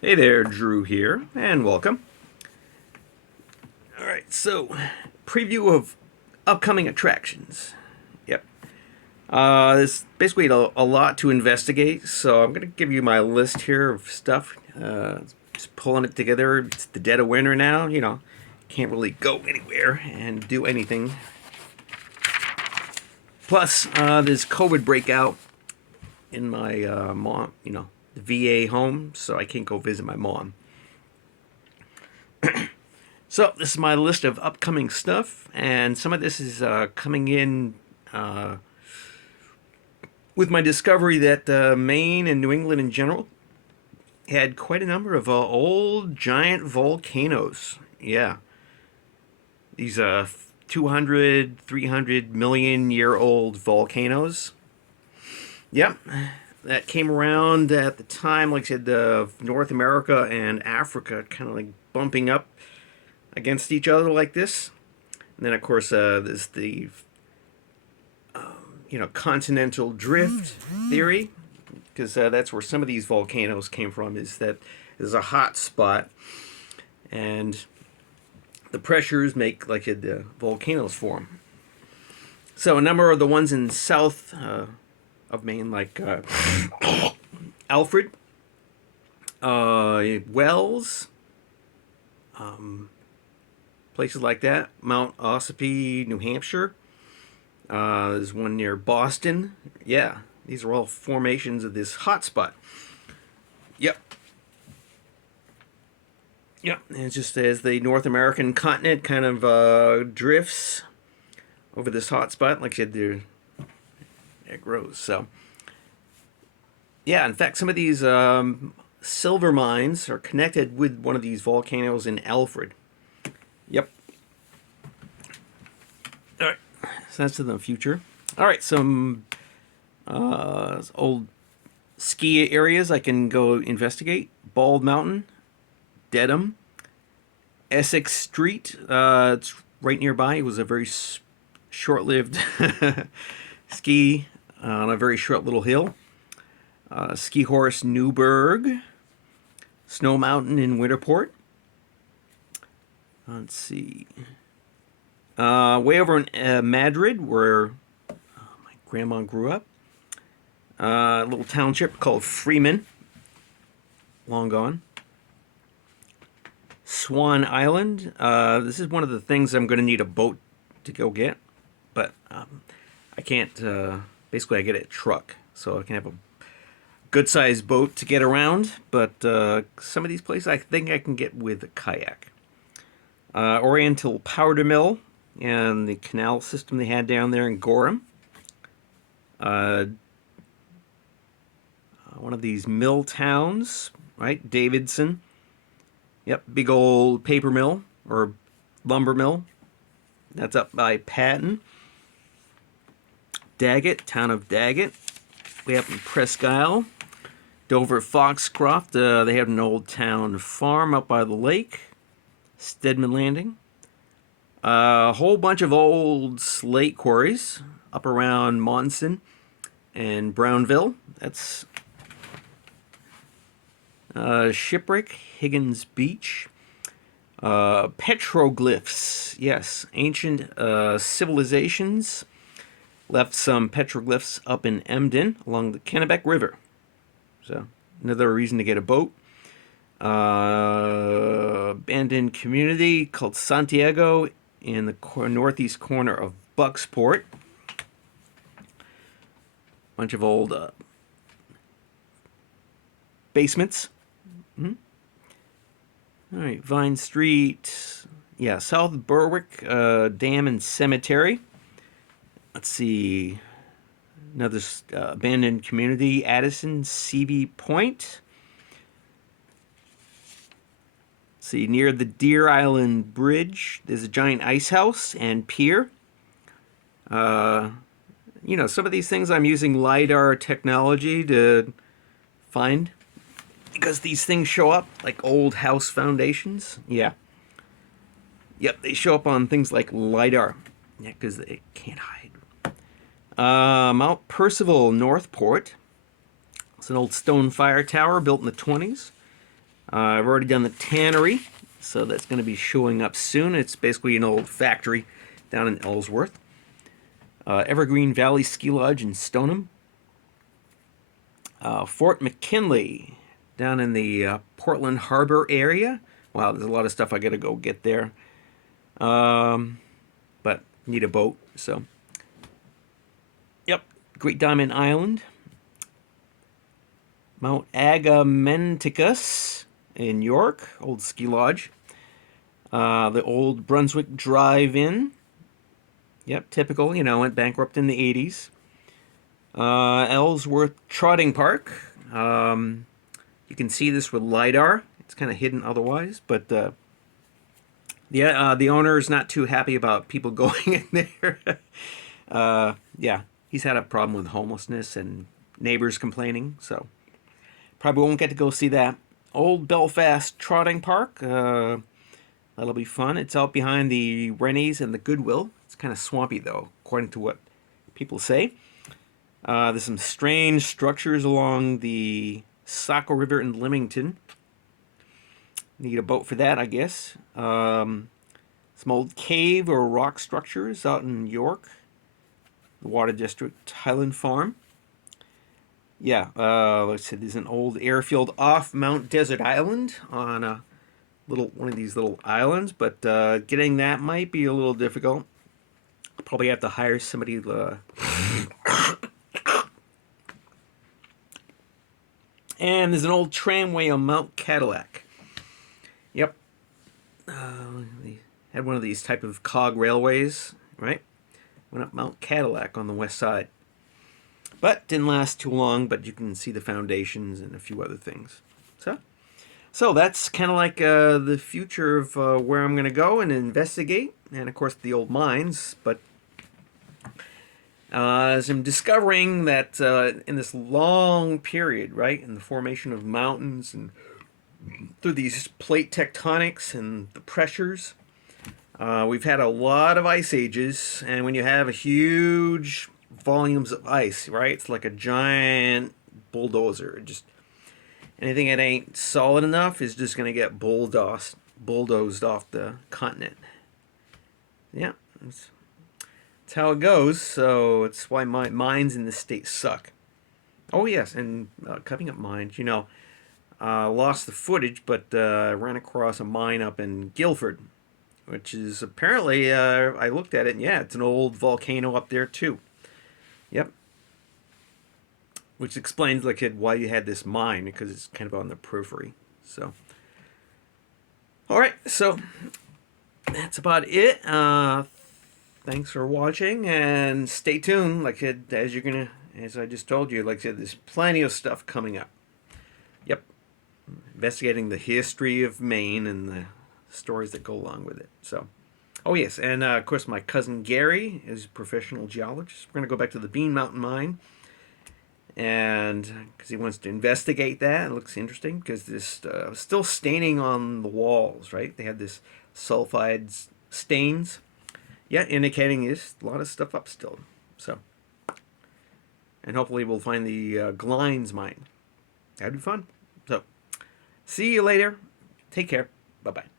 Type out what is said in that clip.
Hey there, Drew here, and welcome. All right, so preview of upcoming attractions. Yep. There's basically a lot to investigate, so I'm going to give you my list here of stuff. Just pulling it together. It's the dead of winter now, can't really go anywhere and do anything. Plus, there's COVID breakout in my mom, the VA home, so I can't go visit my mom. So this is my list of upcoming stuff, and some of this is coming in uh, with my discovery that Maine and New England in general had quite a number of old giant volcanoes. Yeah, these 200, 300 million year old volcanoes. Yep, that came around at the time, like I said, North America and Africa kind of like bumping up against each other like this. And then, of course, there's the continental drift theory, because that's where some of these volcanoes came from. Is that there's a hot spot, and the pressures make like the volcanoes form. So a number of the ones in south of Maine, like Alfred, Wells, places like that. Mount Ossipee, New Hampshire. There's one near Boston. Yeah, these are all formations of this hotspot. Yep. Yep. And it's just as the North American continent kind of drifts over this hotspot, like I said, it grows. So, yeah, in fact, some of these silver mines are connected with one of these volcanoes in Alfred. Yep. All right. So that's in the future. All right. Some old ski areas I can go investigate. Bald Mountain, Dedham, Essex Street. It's right nearby. It was a very short-lived ski on a very short little hill. Ski Horse Newburgh, Snow Mountain in Winterport. Let's see. Way over in Madrid, where my grandma grew up. A little township called Freeman, long gone. Swan Island. This is one of the things I'm going to need a boat to go get, but I can't. Basically, I get a truck, so I can have a good-sized boat to get around. But some of these places, I think I can get with a kayak. Oriental Powder Mill and the canal system they had down there in Gorham. One of these mill towns, right? Davidson. Yep, big old paper mill or lumber mill. That's up by Patton. Daggett, town of Daggett. Way up in Presque Isle. Dover Foxcroft, they have an old town farm up by the lake. Stedman Landing. A whole bunch of old slate quarries up around Monson and Brownville. That's Shipwreck, Higgins Beach. Petroglyphs. Yes, ancient civilizations left some petroglyphs up in Emden along the Kennebec River. So, another reason to get a boat. Abandoned community called Santiago in the northeast corner of Bucksport. Bunch of old basements. Mm-hmm. All right, Vine Street. Yeah, South Berwick Dam and Cemetery. Let's see. Another abandoned community, Addison Seavey Point. See, near the Deer Island Bridge, there's a giant ice house and pier. Some of these things I'm using LiDAR technology to find because these things show up like old house foundations. Yeah. Yep, they show up on things like LiDAR. Yeah, because they can't hide. Mount Percival, Northport. It's an old stone fire tower built in the 20s. I've already done the tannery, so that's going to be showing up soon. It's basically an old factory down in Ellsworth. Evergreen Valley Ski Lodge in Stoneham. Fort McKinley down in the Portland Harbor area. Wow, there's a lot of stuff I got to go get there. But need a boat, so. Yep, Great Diamond Island. Mount Agamenticus in York, old ski lodge. The old Brunswick Drive-In. Yep, typical, went bankrupt in the 80s. Ellsworth Trotting Park. You can see this with LiDAR. It's kind of hidden otherwise, but the owner is not too happy about people going in there. Yeah, he's had a problem with homelessness and neighbors complaining, so probably won't get to go see that. Old Belfast Trotting Park. That'll be fun. It's out behind the Rennies and the Goodwill. It's kind of swampy, though, according to what people say. There's some strange structures along the Saco River in Leamington. Need a boat for that, I guess. Some old cave or rock structures out in York. The Water District Highland Farm. Yeah, let's see, there's an old airfield off Mount Desert Island on a one of these little islands, but getting that might be a little difficult. Probably have to hire somebody And there's an old tramway on Mount Cadillac. Yep. They had one of these type of cog railways, right? Went up Mount Cadillac on the west side. But didn't last too long, but you can see the foundations and a few other things. So that's kind of like the future of where I'm going to go and investigate. And, of course, the old mines. But as I'm discovering that in this long period, right, in the formation of mountains and through these plate tectonics and the pressures, we've had a lot of ice ages. And when you have a huge volumes of ice, right? It's like a giant bulldozer. Just anything that ain't solid enough is just gonna get bulldozed off the continent. Yeah, that's how it goes. So it's why mines in this state suck. Oh yes, and cutting up mines. Lost the footage, but ran across a mine up in Guilford, which is apparently I looked at it, and yeah, it's an old volcano up there too. Yep. Which explains like why you had this mine, because it's kind of on the periphery. So, all right. So that's about it. Thanks for watching, and stay tuned. Like as I just told you, like I said, there's plenty of stuff coming up. Yep. Investigating the history of Maine and the stories that go along with it. So. Oh, yes, and of course my cousin Gary is a professional geologist. We're going to go back to the Bean Mountain Mine, and because he wants to investigate that. It looks interesting because there's still staining on the walls, right? They had this sulfide stains, yeah, indicating there's a lot of stuff up still. So, and hopefully we'll find the Glines Mine. That'd be fun. So, see you later. Take care. Bye-bye.